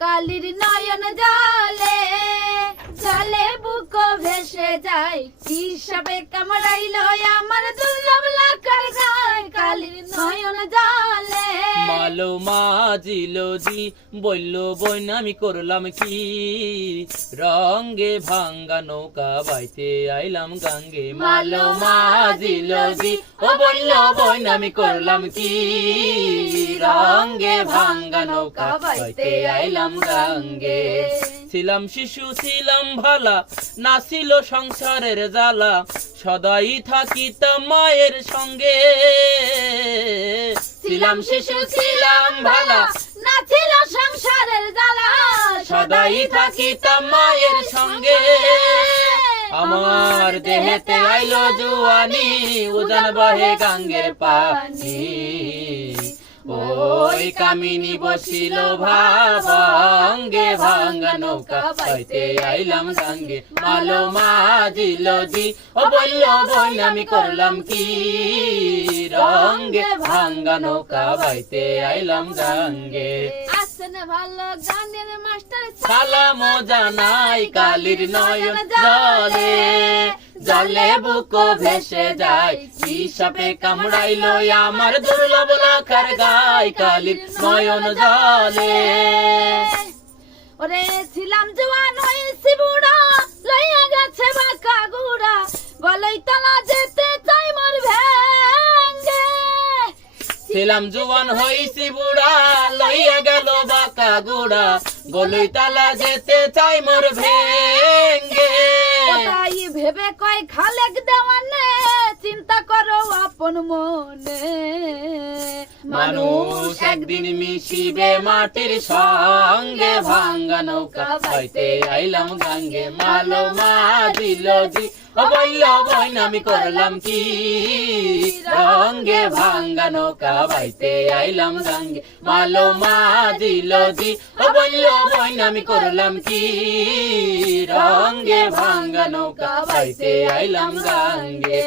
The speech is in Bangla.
কালির নয়ন জলে জলে বুক ভেসে যায়। কি সবে কামড়াইল আমার দুর্লভ মালো মাজিল জি বলল বইন আমি করলাম কি? রঙ্গে ভাঙ্গা নৌকা বাইতে আইলাম গাঙ্গে। মালো মাজিল জি ও বলল বইন আমি করলাম কি? রঙ্গে ভাঙ্গা নৌকা বাইতে আইলাম গাঙ্গে। ছিলাম শিশু, ছিলাম ভালা নাছিল সংসারের জ্বালা। সদাই থাকিতাম মায়ের সঙ্গে। ছিলাম শিশু ছিলাম ভালা না ছিল সংসারের জ্বালা সদাই থাকিতাম মায়ের সঙ্গে। আমার দেহেতে আইলো জুয়ানি উজান বহে গাঙ্গের পানি। ওই কামিনী বসিল ভাঙ্গে ভাঙ্গা নৌকা পাইতে আইলাম গাঙ্গে মালো মাজিল জি ও বলল বই আমি করলাম কি রঙ্গে? ভাঙ্গা নৌকা বাইতে আইলাম আসেন ভালো গানের মাস্টার সালাম জানাই কালির নয়ন জলে। জলে বুক ভেসে যায় সাপে কামড়াইলো আমার দুর্লভ লাখার গায় কালির নয়ন জলে। ওরে ছিলাম জওয়ান হয়েছি বুড়া লইয়া গেছে বাঁকা গুড়া গলই তলা যেতে চাই মোর ভেঙ্গে। ছিলাম জুয়ান হইছি বুড়া লইয়া গেল বাঁকা গুড়া গলই তালা যেতে চাই মোর ভেঙ্গে। আপন মনে। মানুষ একদিন মিশিবে মাটির সঙ্গে, ভাঙ্গা নৌকা পাইতে আইলাম গাঙ্গে। মালো মা দিল জি আমি করলাম কি? রঙ্গে ভাঙ্গা নৌকা বাইতে আইলাম গাঙ্গে। মালো মা দিল জি ও আমি করলাম কি? রঙ্গে ভাঙ্গা নৌকা বাইতে আইলাম গাঙ্গে।